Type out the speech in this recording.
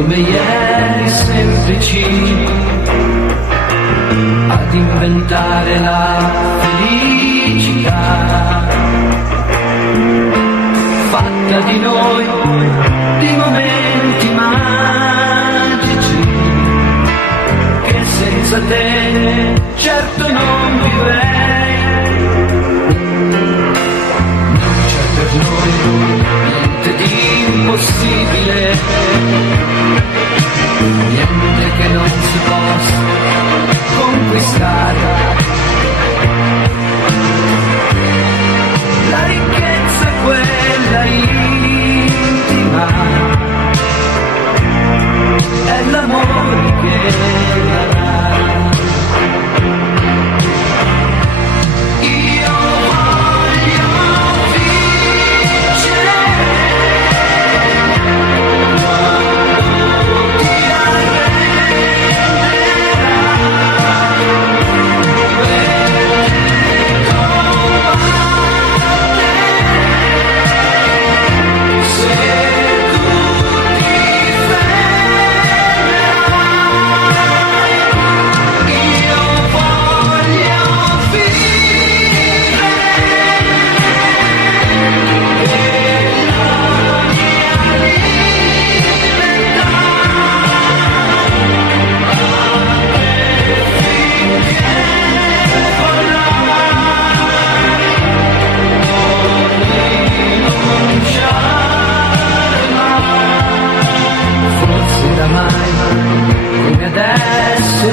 come ieri semplici, ad inventare la felicità, fatta di noi, di momenti magici, che senza te certo non vivrei. Non c'è per noi niente di impossibile, niente che non si possa conquistare. La ricchezza è quella intima, è l'amore che la dà. Io voglio vincere quando ti arrenderai, se tu ti fermerai. Io voglio vivere la mia libertà, finché vorrai rinunciare mai. Forse da mai come adesso